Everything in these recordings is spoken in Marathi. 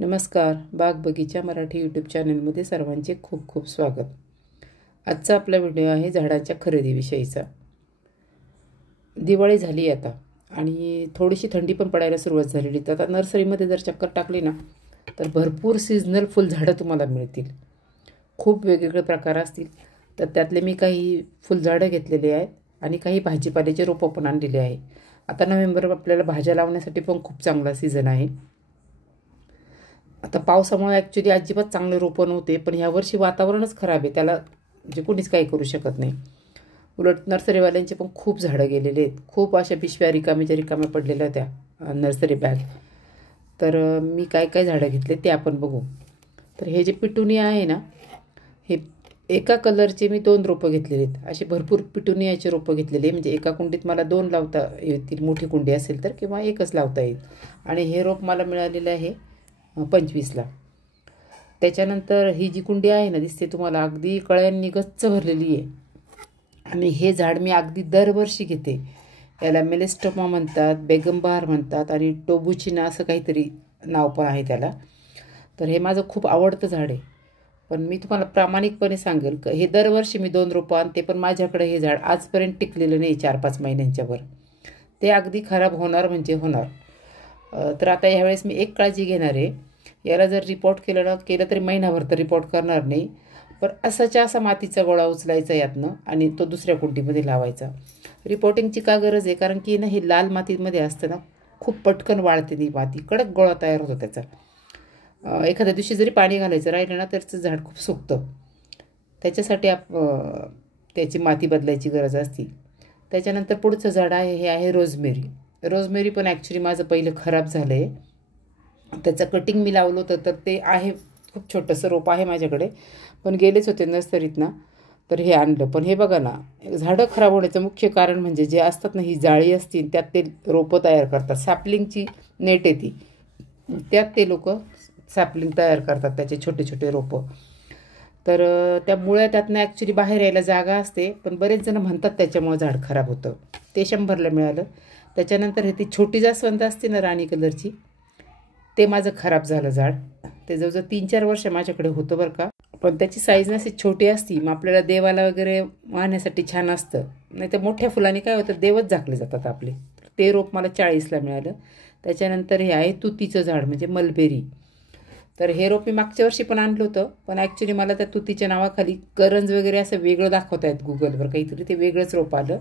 नमस्कार. बाग बगीचा मराठी यूट्यूब चॅनलमध्ये सर्वांचे खूप खूप स्वागत. आजचा आपला व्हिडिओ आहे झाडांच्या खरेदीविषयीचा. दिवाळी झाली आता आणि थोडीशी थंडी पण पडायला सुरुवात झालेली. तर आता नर्सरीमध्ये जर चक्कर टाकली ना तर भरपूर सीझनल फुलझाडं तुम्हाला मिळतील. खूप वेगवेगळे प्रकार असतील. तर त्यातले मी काही फुलझाडं घेतलेले आहेत आणि काही भाजीपाल्याचे रोपं पण आणलेले आहे. आता नोव्हेंबर आपल्याला भाज्या लावण्यासाठी पण खूप चांगला सीझन आहे. आता पावसामुळे ॲक्च्युली अजिबात चांगले रोपं नव्हते, पण ह्यावर्षी वातावरणच खराब आहे, त्याला म्हणजे कोणीच काही करू शकत नाही. उलट नर्सरीवाल्यांचे पण खूप झाडं गेलेले आहेत. खूप अशा पिशव्या रिकाम्या पडलेल्या होत्या नर्सरी बॅग. तर मी काय काय झाडं घेतले ते आपण बघू. तर हे जे पिटुनिया आहे ना, हे एका कलरचे मी 2 रोपं घेतलेले आहेत. असे भरपूर पिटुनियाचे रोपं घेतलेले, म्हणजे एका कुंडीत मला 2 लावता येतील, मोठी कुंडी असेल तर, किंवा एकच लावता येईल. आणि हे रोप मला मिळालेलं आहे 25ला. त्याच्यानंतर ही जी कुंडी आहे ना, दिसते तुम्हाला, अगदी कळ्यांनी गच्च भरलेली आहे. आणि हे झाड मी अगदी दरवर्षी घेते. याला मेलेस्टोमा म्हणतात, बेगमबहार म्हणतात आणि टोबुचिना असं काहीतरी नाव पण आहे त्याला. तर हे माझं खूप आवडतं झाड आहे. पण मी तुम्हाला प्रामाणिकपणे सांगेल की हे दरवर्षी मी 2 रोपं आणते, पण माझ्याकडे हे झाड आजपर्यंत टिकलेलं नाही 4-5 महिन्यांच्या वर. ते अगदी खराब होणार म्हणजे होणार. तर आता ह्यावेळेस मी एक काळजी घेणार आहे. याला जर रिपोर्ट केलं तरी महिनाभर तर रिपोर्ट करणार नाही, पण असाच्या असा मातीचा गोळा उचलायचा यातनं आणि तो दुसऱ्या कुंडीमध्ये लावायचा. रिपोर्टिंगची का गरज आहे, कारण की ना हे लाल मातीमध्ये असतं ना, खूप पटकन वाळते ती माती, कडक गोळा तयार होतो त्याचा. एखाद्या दिवशी जरी पाणी घालायचं राहिलं ना त्याचं झाड खूप सुकतं. त्याच्यासाठी त्याची माती बदलायची गरज असते. त्याच्यानंतर पुढचं झाड आहे, हे आहे रोजमेरी. रोजमेरी पण ॲक्च्युली माझं पहिलं खराब झालं आहे. त्याचं कटिंग मी लावलं होतं, तर ते आहे, खूप छोटंसं रोप आहे माझ्याकडे, पण गेलेच होते नर्सरीत ना, तर हे आणलं. पण हे बघा ना, झाडं खराब होण्याचं मुख्य कारण म्हणजे जे असतात ना, ही जाळी असते त्यात ते रोपं तयार करतात. सॅपलिंगची नेट येते, त्यात ते लोक सॅपलिंग तयार करतात, त्याचे छोटे छोटे रोपं. तर त्या मुळ्या त्यातनं ॲक्च्युली बाहेर यायला जागा असते, पण बरेच जण म्हणतात त्याच्यामुळे झाड खराब होतं. ते 100ला मिळालं. त्याच्यानंतर हे ती छोटी जास्वंद असते ना, राणी कलरची, ते माझं खराब झालं झाड. ते जवळजवळ 3-4 वर्ष माझ्याकडे होतं बरं का. पण त्याची साईज नशी छोटी असती, मग आपल्याला देवाला वगैरे वाहण्यासाठी छान असतं. नाही तर मोठ्या फुलांनी काय होतं, देवच झाकले जातात आपले. ते रोप मला 40ला मिळालं. त्याच्यानंतर हे आहे तुतीचं झाड, म्हणजे मलबेरी. तर हे रोप मी मागच्या वर्षी पण आणलं होतं, पण ॲक्च्युली मला त्या तुतीच्या नावाखाली करंज वगैरे असं वेगळं दाखवत आहेत गुगलवर काहीतरी, ते वेगळंच रोप आलं.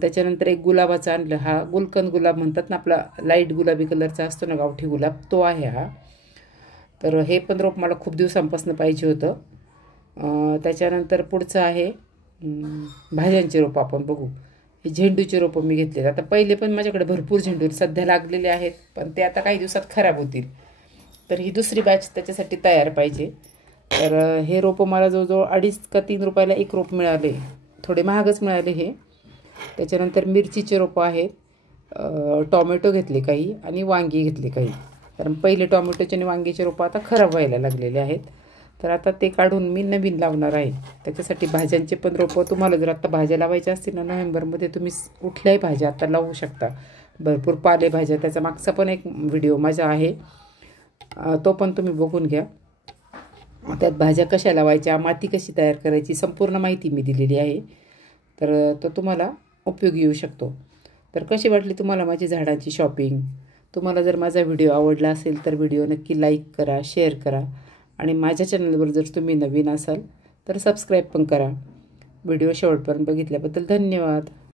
त्याच्यानंतर एक गुलाबाचं आणलं. हा गुलकंद गुलाब म्हणतात ना, आपला लाईट गुलाबी कलरचा असतो ना, गावठी गुलाब, तो आहे हा. तर हे पण रोप मला खूप दिवसांपासून पाहिजे होतं. त्याच्यानंतर पुढचं आहे भाज्यांचे रोपं. आपण बघू. हे झेंडूचे रोपं मी घेतले. आता पहिले पण माझ्याकडे भरपूर झेंडू सध्या लागलेले आहेत, पण ते आता काही दिवसात खराब होतील. तर ही दुसरी बॅच त्याच्यासाठी तयार पाहिजे. तर हे रोपं मला जवळजवळ 2.5 का 3 रुपयाला एक रोप मिळाले. थोडे महागच मिळाले हे. त्याच्यानंतर मिरचीचे रोपं आहेत. टॉमॅटो घेतले काही आणि वांगी घेतले काही. कारण पहिले टॉमॅटोचे आणि वांगीचे रोपं आता खराब व्हायला लागलेले आहेत. तर आता ते काढून मी नवीन लावणार आहे. त्याच्यासाठी भाज्यांचे पण रोपं, तुम्हाला जर आता भाज्या लावायच्या असतील ना नोव्हेंबरमध्ये, तुम्ही कुठल्याही भाज्या आता लावू शकता. भरपूर पालेभाज्या, त्याचा मागचा पण एक व्हिडिओ माझा आहे, तो पण तुम्ही बघून घ्या. त्यात भाज्या कशा लावायच्या, माती कशी तयार करायची, संपूर्ण माहिती मी दिलेली आहे. तर तो तुम्हाला उपयोगी येऊ शकतो. तर कशी वाटली तुम्हाला माझी झाडांची शॉपिंग? तुम्हाला जर माझा व्हिडिओ आवडला असेल तर व्हिडिओ नक्की लाईक करा, शेअर करा आणि माझ्या चॅनलवर जर तुम्ही नवीन असाल तर सबस्क्राईब पण करा. व्हिडिओ शेवटपर्यंत बघितल्याबद्दल धन्यवाद.